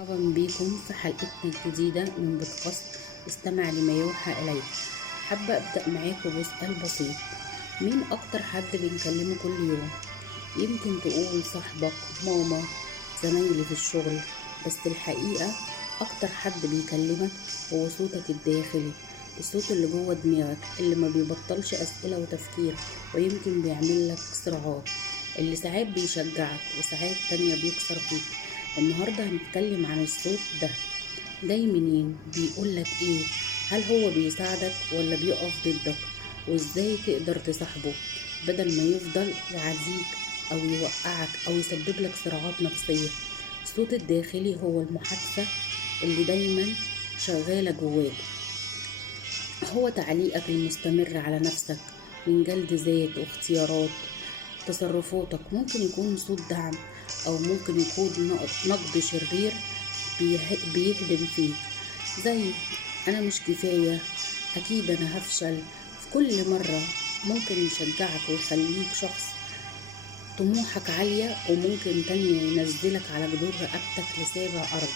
مرحبا بكم في حلقتنا الجديدة من بودكاست استمع لما يوحى إليك. حابة أبدأ معاكم بسؤال بسيط: مين أكتر حد بنكلمه كل يوم؟ يمكن تقول صاحبك، ماما، زمايلي في الشغل، بس الحقيقة أكتر حد بيكلمك هو صوتك الداخلي، الصوت اللي جوه دماغك اللي ما بيبطلش أسئلة وتفكير، ويمكن بيعمل لك صراعات، اللي ساعات بيشجعك وساعات تانية بيكسر فيك. النهاردة هنتكلم عن الصوت ده، جاي منين، بيقولك ايه، هل هو بيساعدك ولا بيقف ضدك، وازاي تقدر تصاحبه بدل ما يفضل يعزيك او يوقعك او يسبب لك صراعات نفسية. الصوت الداخلي هو المحادثة اللي دايما شغالة جواك، هو تعليقك المستمر على نفسك من جلد ذات واختيارات تصرفاتك. ممكن يكون صوت دعم أو ممكن يكون نقد شرير بيهدم فيك، زي أنا مش كفاية، أكيد أنا هفشل. في كل مرة ممكن يشجعك ويخليك شخص طموحك عالية، وممكن تانية ينزلك على جدور رقبتك لسابع أرض،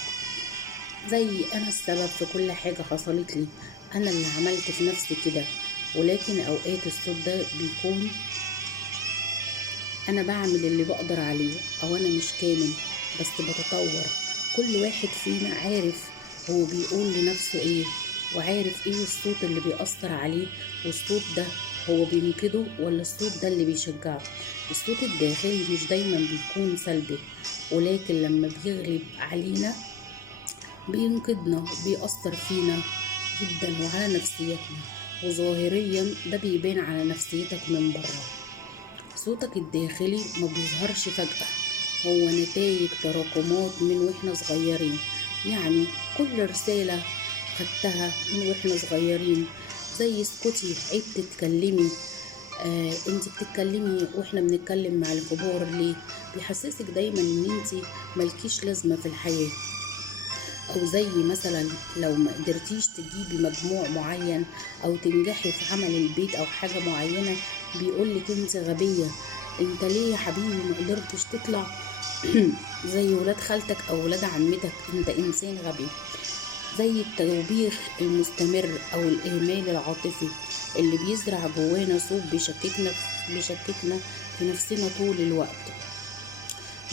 زي أنا السبب في كل حاجة حصلت لي، أنا اللي عملت في نفسي كده. ولكن أوقات الصوت ده بيكون أنا بعمل اللي بقدر عليه، أو أنا مش كامل بس بتطور. كل واحد فينا عارف هو بيقول لنفسه إيه، وعارف إيه الصوت اللي بيأثر عليه، والصوت ده هو بينقده ولا الصوت ده اللي بيشجعه. الصوت الداخلي مش دايما بيكون سلبي، ولكن لما بيغلب علينا بينقدنا، بيأثر فينا جدا وعلى نفسيتنا، وظاهريا ده بيبان على نفسيتك من بره. صوتك الداخلي ما بيظهرش فجأة، هو نتائج تراكمات من واحنا صغيرين. يعني كل رسالة خدتها من واحنا صغيرين، زي اسكتي، عيب تتكلمي، انت بتتكلمي واحنا بنتكلم مع الكبار ليه، بيحسسك دايما ان انت ملكيش لازمة في الحياة. او زي مثلا لو ما قدرتيش تجيبي مجموع معين او تنجحي في عمل البيت او حاجة معينة، بيقولك انت غبية، انت ليه يا حبيبي ما قدرتش تطلع زي ولاد خالتك او ولاد عمتك، انت انسان غبي. زي التوبيخ المستمر او الاهمال العاطفي اللي بيزرع جوانا صوت بيشككنا في نفسنا طول الوقت.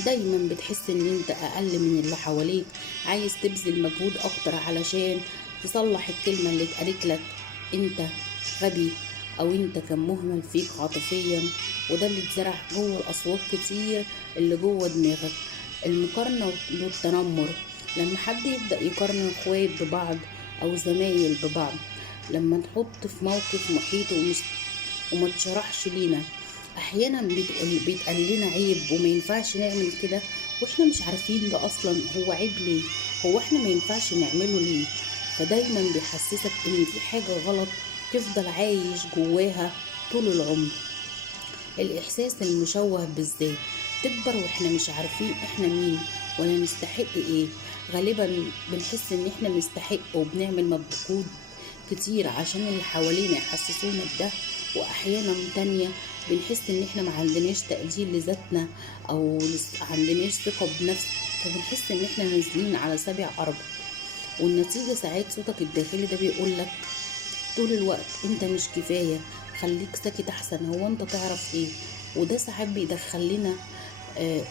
دايما بتحس ان انت اقل من اللي حواليك، عايز تبذل مجهود اكتر علشان تصلح الكلمة اللي اتقالت لك، انت غبي، او انت كان مهمل فيك عاطفيا. وده اللي اتزرع جوه الاصوات كتير اللي جوه دماغك. المقارنة والتنمر، لما حد يبدأ يقارن اخوات ببعض او زمايل ببعض، لما نحط في موقف محيط وما تشرحش لينا، احيانا بيتقال لنا عيب وما ينفعش نعمل كده، واحنا مش عارفين ده اصلا هو عيب ليه، هو احنا ما ينفعش نعمله ليه. فدايما بيحسسك ان في حاجة غلط، تفضل عايش جواها طول العمر. الاحساس المشوه بالذات، تكبر واحنا مش عارفين احنا مين ولا نستحق ايه. غالبا بنحس ان احنا نستحق وبنعمل مجهود كتير عشان اللي حوالينا يحسسونا بده، واحيانا تانية بنحس ان احنا ما عندناش تقدير لذاتنا او عندناش ثقة بنفس، فبنحس ان احنا نازلين على سابع ارض. والنتيجة ساعات صوتك الداخلي ده بيقولك طول الوقت انت مش كفاية، خليك ساكت احسن، هو انت تعرف ايه. وده ساعات بيدخل لنا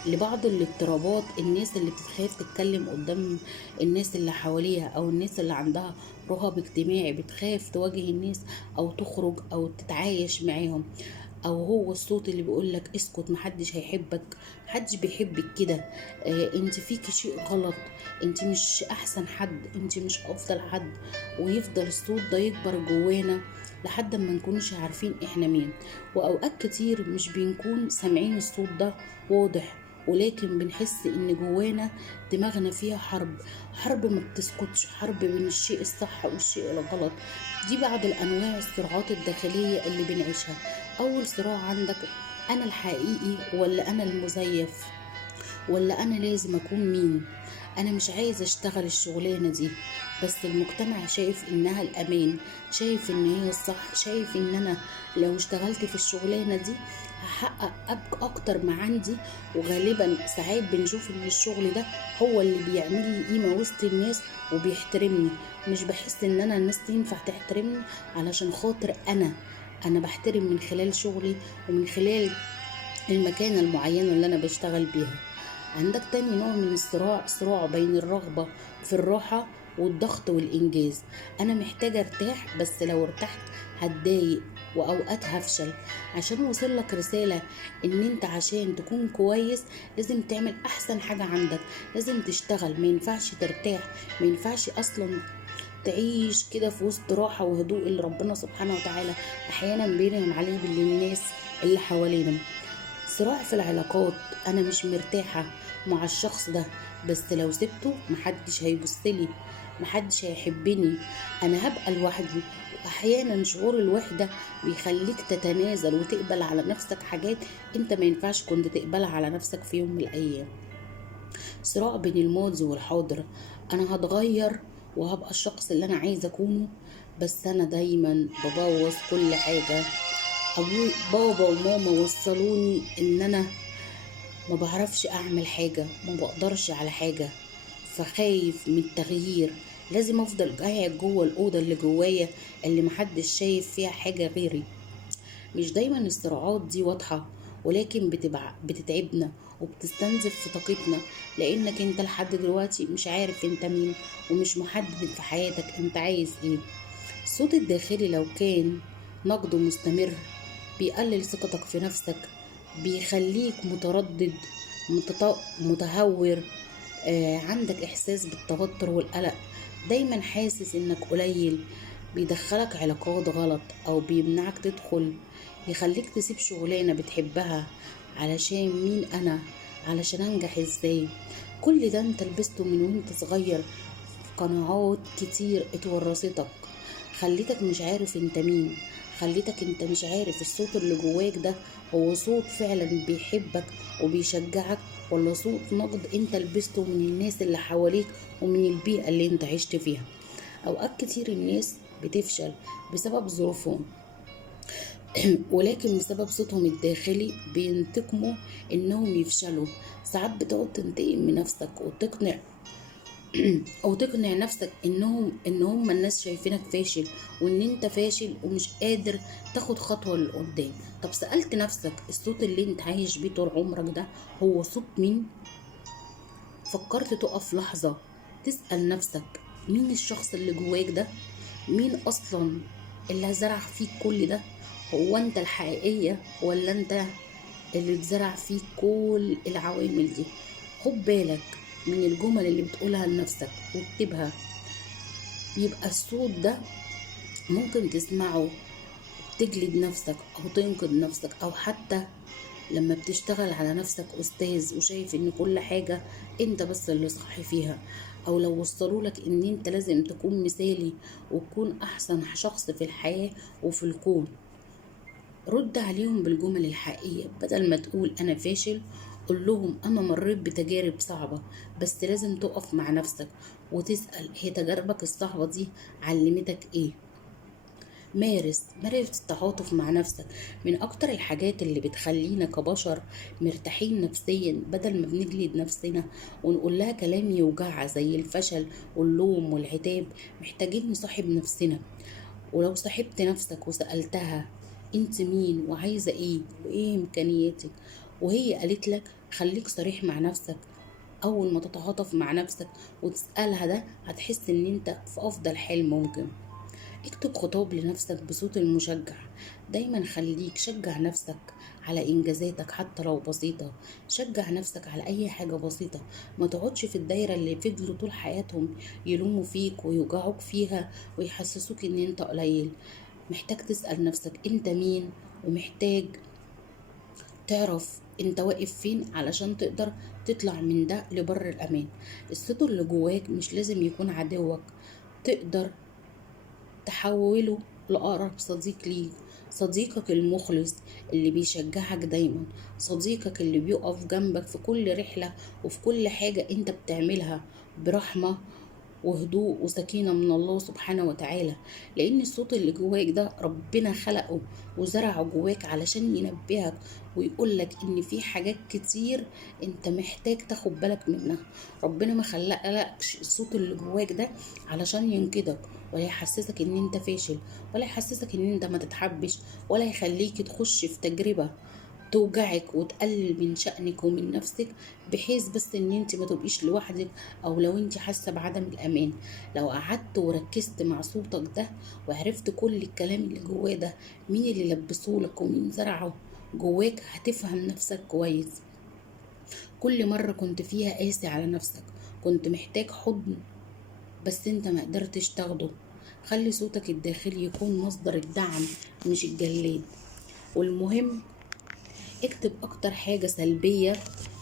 لبعض الاضطرابات. الناس اللي بتخاف تتكلم قدام الناس اللي حواليها، او الناس اللي عندها رهاب اجتماعي بتخاف تواجه الناس او تخرج او تتعايش معاهم. او هو الصوت اللي بيقولك اسكت، محدش هيحبك، محدش بيحبك كده، انت فيكي شيء غلط، انت مش احسن حد، انت مش افضل حد. ويفضل الصوت ده يكبر جوانا لحد ما نكونش عارفين احنا مين. واوقات كتير مش بنكون سامعين الصوت ده واضح، ولكن بنحس ان جوانا دماغنا فيها حرب ما بتسكتش، حرب بين الشيء الصح والشيء الغلط. دي بعض الانواع الصراعات الداخلية اللي بنعيشها. اول صراع عندك: انا الحقيقي ولا انا المزيف، ولا انا لازم اكون مين. انا مش عايز اشتغل الشغلانة دي، بس المجتمع شايف انها الامان، شايف ان هي الصح، شايف ان انا لو اشتغلت في الشغلانة دي هحقق اكتر ما عندي. وغالبا ساعات بنشوف ان الشغل ده هو اللي بيعمل لي قيمة وسط الناس وبيحترمني. مش بحس ان انا الناس تنفع تحترمني علشان خاطر انا بحترم من خلال شغلي ومن خلال المكانة المعينة اللي انا بشتغل بيها. عندك تاني نوع من الصراع، صراع بين الرغبة في الراحة والضغط والإنجاز. أنا محتاجة أرتاح، بس لو ارتحت هتضايق وأوقات هفشل. عشان وصلك رسالة إن أنت عشان تكون كويس لازم تعمل أحسن حاجة عندك، لازم تشتغل، ما ينفعش ترتاح، ما ينفعش أصلا تعيش كده في وسط راحة وهدوء اللي ربنا سبحانه وتعالى أحيانا بينعم عليه بالناس اللي حوالينا. صراع في العلاقات، انا مش مرتاحة مع الشخص ده، بس لو سبته محدش هيبصلي، محدش هيحبني، انا هبقى لوحدي. واحيانا شعور الوحدة بيخليك تتنازل وتقبل على نفسك حاجات انت ما ينفعش كنت تقبلها على نفسك في يوم من الايام. صراع بين الماضي والحاضر، انا هتغير وهبقى الشخص اللي انا عايزة اكونه، بس انا دايما ببوظ كل حاجة. ابوي بابا وماما وصلوني ان انا ما بعرفش اعمل حاجة، ما بقدرش على حاجة، فخايف من التغيير. لازم افضل قاعد جوه الاوضة اللي جوايا اللي محدش شايف فيها حاجة غيري. مش دايما الصراعات دي واضحة، ولكن بتتعبنا وبتستنزف في طاقتنا، لانك انت لحد دلوقتي مش عارف انت مين، ومش محدد في حياتك انت عايز ايه. الصوت الداخلي لو كان نقده مستمر بيقلل ثقتك في نفسك، بيخليك متردد، متهور، عندك إحساس بالتوتر والقلق، دايما حاسس إنك قليل، بيدخلك علاقات غلط أو بيمنعك تدخل، يخليك تسيب شغلانة بتحبها. علشان مين أنا؟ علشان أنجح إزاي؟ كل ده انت لبسته من وانت صغير، قناعات كتير اتورثتك، خليتك مش عارف انت مين، خليتك انت مش عارف الصوت اللي جواك ده هو صوت فعلا بيحبك وبيشجعك، ولا صوت نقد انت لبسته من الناس اللي حواليك ومن البيئة اللي انت عشت فيها. اوقات كتير الناس بتفشل بسبب ظروفهم، ولكن بسبب صوتهم الداخلي بينتقموا انهم يفشلوا. ساعات بتقعد تنتقم من نفسك وتقنع او تقنع نفسك ان هم الناس شايفينك فاشل، وان انت فاشل ومش قادر تاخد خطوة لقدام. طب سألت نفسك الصوت اللي انت عايش بيه طول عمرك ده هو صوت مين؟ فكرت تقف لحظة تسأل نفسك مين الشخص اللي جواك ده؟ مين اصلا اللي زرع فيك كل ده؟ هو انت الحقيقية ولا انت اللي اتزرع فيك كل العوامل دي؟ خد بالك من الجمل اللي بتقولها لنفسك واكتبها. بيبقى الصوت ده ممكن تسمعه تجلد نفسك او تنقذ نفسك، او حتى لما بتشتغل على نفسك استاذ وشايف ان كل حاجة انت بس اللي صح فيها، او لو وصلوا لك ان انت لازم تكون مثالي وتكون احسن شخص في الحياة وفي الكون، رد عليهم بالجمل الحقيقية. بدل ما تقول أنا فاشل، قول لهم أنا مريت بتجارب صعبة، بس لازم تقف مع نفسك وتسأل هي تجاربك الصعبة دي علمتك إيه. مارس التعاطف مع نفسك. من أكتر الحاجات اللي بتخلينا كبشر مرتاحين نفسيا، بدل ما بنجلد نفسنا ونقول لها كلام يوجعها زي الفشل واللوم والعتاب، محتاجين نصاحب نفسنا. ولو صاحبت نفسك وسألتها انت مين وعايزة ايه وايه امكانياتك، وهي قالت لك، خليك صريح مع نفسك. اول ما تتعاطف مع نفسك وتسألها ده هتحس ان انت في افضل حال ممكن. اكتب خطاب لنفسك بصوت المشجع. دايما خليك شجع نفسك على انجازاتك حتى لو بسيطة، شجع نفسك على اي حاجة بسيطة. ما تقعدش في الدايرة اللي فضلوا طول حياتهم يلوموا فيك ويوجعوك فيها ويحسسوك ان انت قليل. محتاج تسأل نفسك انت مين، ومحتاج تعرف انت واقف فين علشان تقدر تطلع من ده لبر الامان. الصوت اللي جواك مش لازم يكون عدوك، تقدر تحوله لأقرب صديق ليك، صديقك المخلص اللي بيشجعك دايما، صديقك اللي بيقف جنبك في كل رحلة وفي كل حاجة انت بتعملها برحمة وهدوء وسكينة من الله سبحانه وتعالى. لأن الصوت اللي جواك ده ربنا خلقه وزرعه جواك علشان ينبهك ويقولك إن في حاجات كتير أنت محتاج تاخد بالك منها. ربنا ما خلقلكش الصوت اللي جواك ده علشان ينقذك، ولا يحسسك إن أنت فاشل، ولا يحسسك إن أنت ما تتحبش، ولا يخليك تخش في تجربة توجعك وتقلل من شأنك ومن نفسك، بحيث بس ان انت ما تبقيش لوحدك، او لو انت حاسه بعدم الامان. لو قعدت وركزت مع صوتك ده وعرفت كل الكلام اللي جواه ده مين اللي لبسهولك ومين زرعه جواك، هتفهم نفسك كويس. كل مرة كنت فيها قاسي على نفسك، كنت محتاج حضن بس انت ما قدرتش تاخده. خلي صوتك الداخلي يكون مصدر الدعم مش الجلاد. والمهم اكتب اكتر حاجة سلبية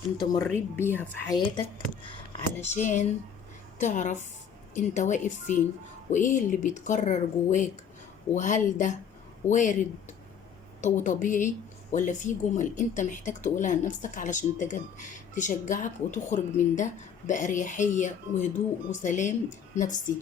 انت مريت بيها في حياتك علشان تعرف انت واقف فين وايه اللي بيتكرر جواك، وهل ده وارد وطبيعي، ولا في جمل انت محتاج تقولها لنفسك علشان تشجعك وتخرج من ده بأريحية وهدوء وسلام نفسي.